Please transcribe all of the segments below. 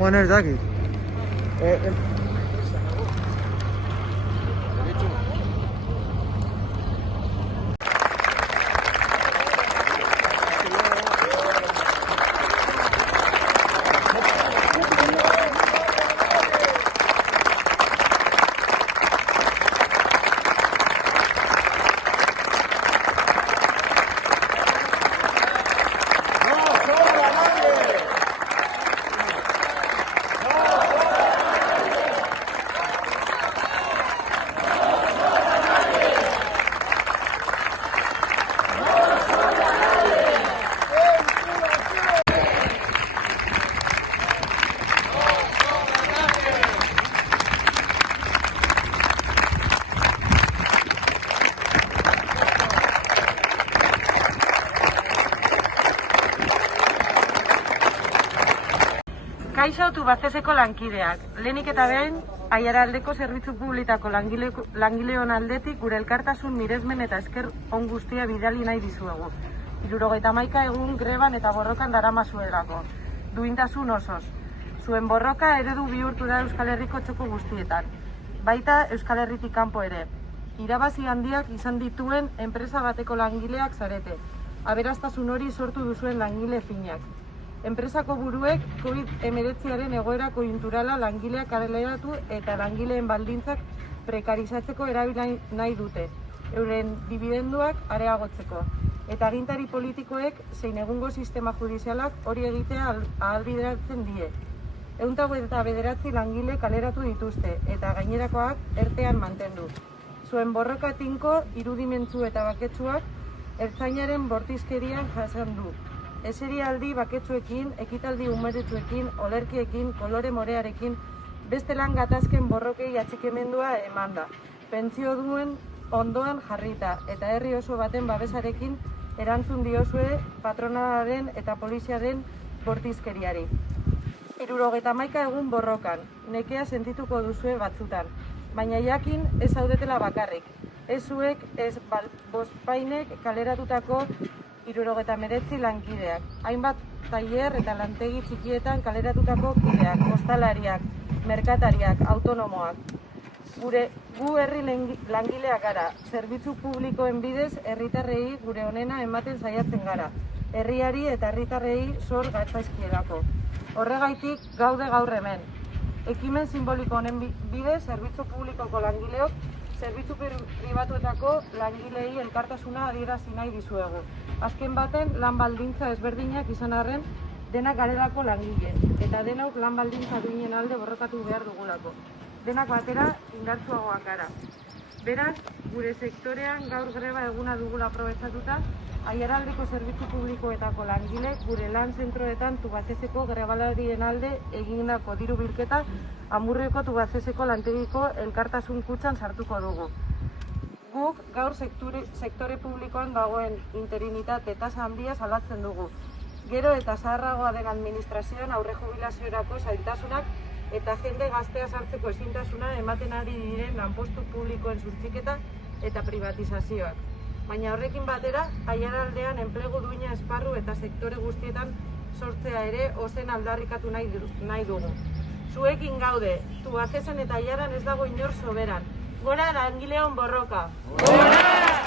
Bueno, ez dakit. Kaixo Tubacexeko lankideak. Lehenik eta behin, Aiaraldeko zerbitzu publikoko langileon aldetik gure elkartasun miresmen eta esker on guztia bidali nahi dizuegu. 71 egun greban eta borrokan daramazuelako. Duintasun osoz. Zuen borroka eredu bihurtu da Euskal Herriko txoko guztietan. Baita Euskal Herritik kanpo ere. Irabazi handiak izan dituen enpresa bateko langileak zarete. Aberastasun hori sortu duzuen langile finak. Enpresako buruek COVID-19aren egoera koiunturala langileak kaleratu eta langileen baldintzak prekarizatzeko erabili nahi dute, euren dibidenduak areagotzeko. Eta agintari politikoek zein egungo sistema judizialak hori egitea ahalbideratzen die. 129 langile kaleratu dituzte eta gainerakoak ertean mantendu. Zuen borroka tinko, irudimentzu eta baketsuak ertzainaren bortizkerian jasan du. Eserialdi baketsuekin, ekitaldi umeretsuekin, olerkiekin, kolore morearekin, beste lan gatazken borrokei atxikimendua eman da. Pentsio duen ondoan jarrita eta herri oso baten babesarekin erantzun diozue patronalaren eta poliziaren bortizkeriari. 71 egun borrokan, nekea sentituko duzue batzutan, baina jakin ez zaudetela bakarrik. Ez zuek, ez bostpainek kaleratutako 79 lankideak, hainbat tailer eta lantegi txikietan kaleratutako kideak, ostalariak, merkatariak, autonomoak. Gu herri langileak gara, zerbitzu publikoen bidez herritarrei gure onena ematen saiatzen gara, herriari eta herritarrei zor gatzaizkielako. Horregaitik gaude gaur hemen. Ekimen simboliko honen bidez zerbitzu publikoko langileok zerbitzu pribatuetako langilei elkartasuna adierazi nahi dizuegu. Azken baten, lan baldintza ezberdinak izan arren, denak garelako langile, eta denok lan baldintza duinen alde borrokatu behar dugulako. Denak batera indartsuagoak gara. Beraz, gure sektorean gaur greba eguna dugula aprobetxatuta, Aiaraldeko zerbitzu publikoetako langile gure lan zentroetan Tubacexeko grebalarien alde egindako diru bilketa Amurrioko Tubacexeko lantegiko elkartasun kutxan sartuko dugu. Guk gaur sektore publikoan dagoen interinitate tasa handia salatzen dugu. Gero eta zaharragoa den administrazioan aurre jubilaziorako zailtasunak eta jende gaztea sartzeko ezintasuna ematen ari diren lanpostu publikoen suntziketa eta privatizazioak. Baina horrekin batera, Aiaraldean enplegu duina esparru eta sektore guztietan sortzea ere ozen aldarrikatu nahi dugu. Zuekin gaude, Tubacexen eta Aiaran ez dago inor soberan. Gora langileon borroka! Gora!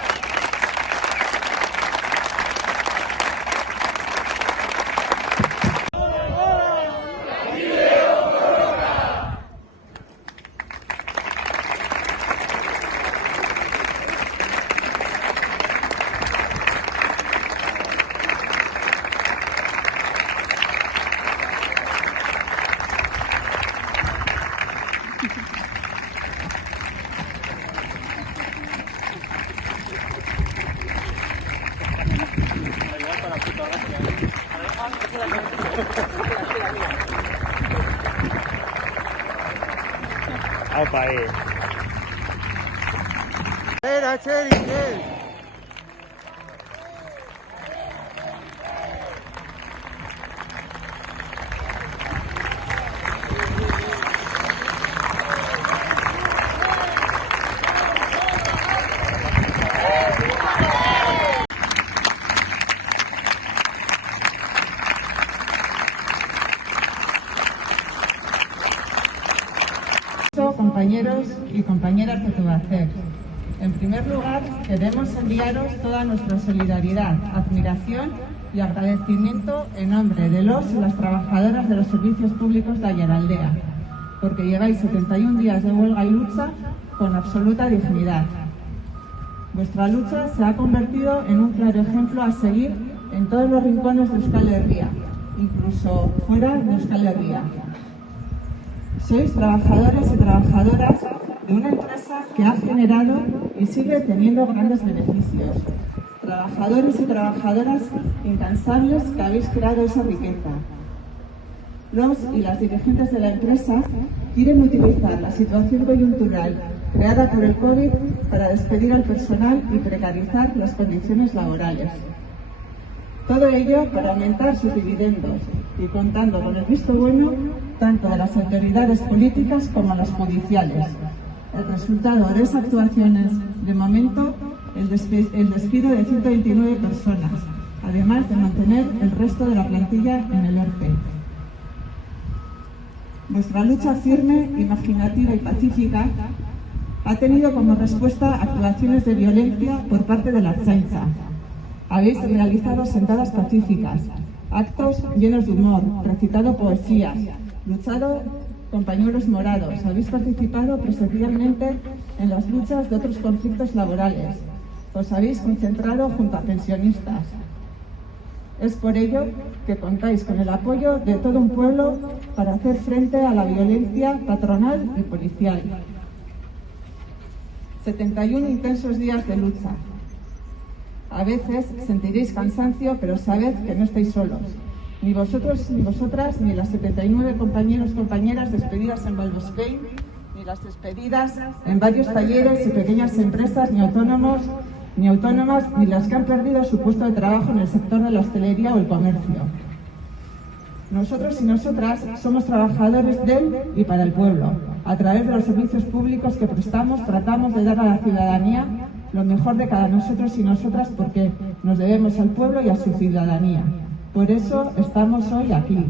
Aupa ahí. Espera, Chedi, compañeras de Tubacex. En primer lugar, queremos enviaros toda nuestra solidaridad, admiración y agradecimiento en nombre de los y las trabajadoras de los servicios públicos de Aiaraldea, porque lleváis 71 días de huelga y lucha con absoluta dignidad. Vuestra lucha se ha convertido en un claro ejemplo a seguir en todos los rincones de Euskal Herria, incluso fuera de Euskal Herria. Sois trabajadores y trabajadoras de una empresa que ha generado y sigue teniendo grandes beneficios. Trabajadores y trabajadoras incansables que habéis creado esa riqueza. Los y las dirigentes de la empresa quieren utilizar la situación coyuntural creada por el COVID para despedir al personal y precarizar las condiciones laborales. Todo ello para aumentar sus dividendos y contando con el visto bueno tanto de las autoridades políticas como las judiciales. El resultado de esas actuaciones, de momento, el despido de 129 personas, además de mantener el resto de la plantilla en el ERTE. Vuestra lucha firme, imaginativa y pacífica ha tenido como respuesta actuaciones de violencia por parte de la Ertzaintza. Habéis realizado sentadas pacíficas, actos llenos de humor, recitado poesías, luchado con pañuelos morados, habéis participado presencialmente en las luchas de otros conflictos laborales, os habéis concentrado junto a pensionistas. Es por ello que contáis con el apoyo de todo un pueblo para hacer frente a la violencia patronal y policial. 71 intensos días de lucha. A veces sentiréis cansancio, pero sabed que no estáis solos. Ni vosotros, ni vosotras, ni las 79 compañeros y compañeras despedidas en Valbospein, ni las despedidas en varios talleres y pequeñas empresas, ni autónomos, ni autónomas, ni las que han perdido su puesto de trabajo en el sector de la hostelería o el comercio. Nosotros y nosotras somos trabajadores del y para el pueblo. A través de los servicios públicos que prestamos, tratamos de dar a la ciudadanía lo mejor de cada nosotros y nosotras porque nos debemos al pueblo y a su ciudadanía. Por eso estamos hoy aquí.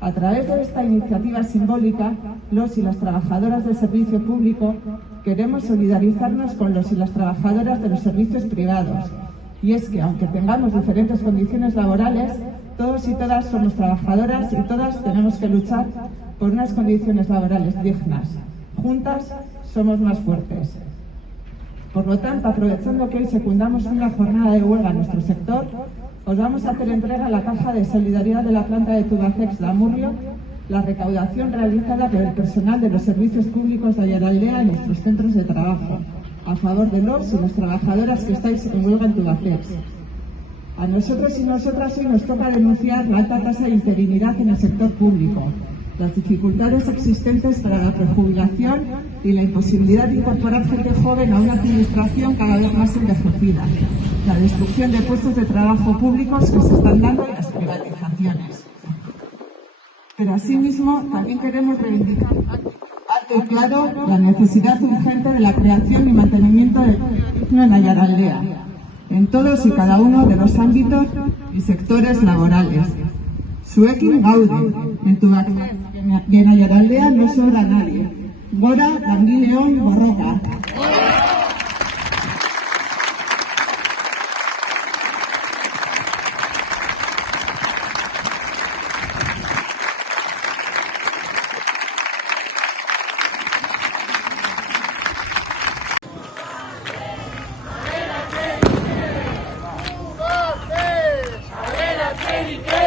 A través de esta iniciativa simbólica, los y las trabajadoras del servicio público queremos solidarizarnos con los y las trabajadoras de los servicios privados. Y es que, aunque tengamos diferentes condiciones laborales, todos y todas somos trabajadoras y todas tenemos que luchar por unas condiciones laborales dignas. Juntas somos más fuertes. Por lo tanto, aprovechando que hoy secundamos una jornada de huelga en nuestro sector, os vamos a hacer entrega a la Caja de Solidaridad de la planta de Tubacex de Amurrio, la recaudación realizada por el personal de los servicios públicos de Aiaraldea en nuestros centros de trabajo, a favor de los y las trabajadoras que estáis en huelga en Tubacex. A nosotros y nosotras hoy nos toca denunciar la alta tasa de interinidad en el sector público, las dificultades existentes para la prejubilación y la imposibilidad de incorporar gente joven a una administración cada vez más envejecida, la destrucción de puestos de trabajo públicos que se están dando y las privatizaciones. Pero asimismo también queremos reivindicar alto y claro la necesidad urgente de la creación y mantenimiento del empleo en Aiaraldea, en todos y cada uno de los ámbitos y sectores laborales. Zuekin gaude, en Tubacex y en Aiaraldea no sobra nadie. Gora langileon borroka. Tubacex!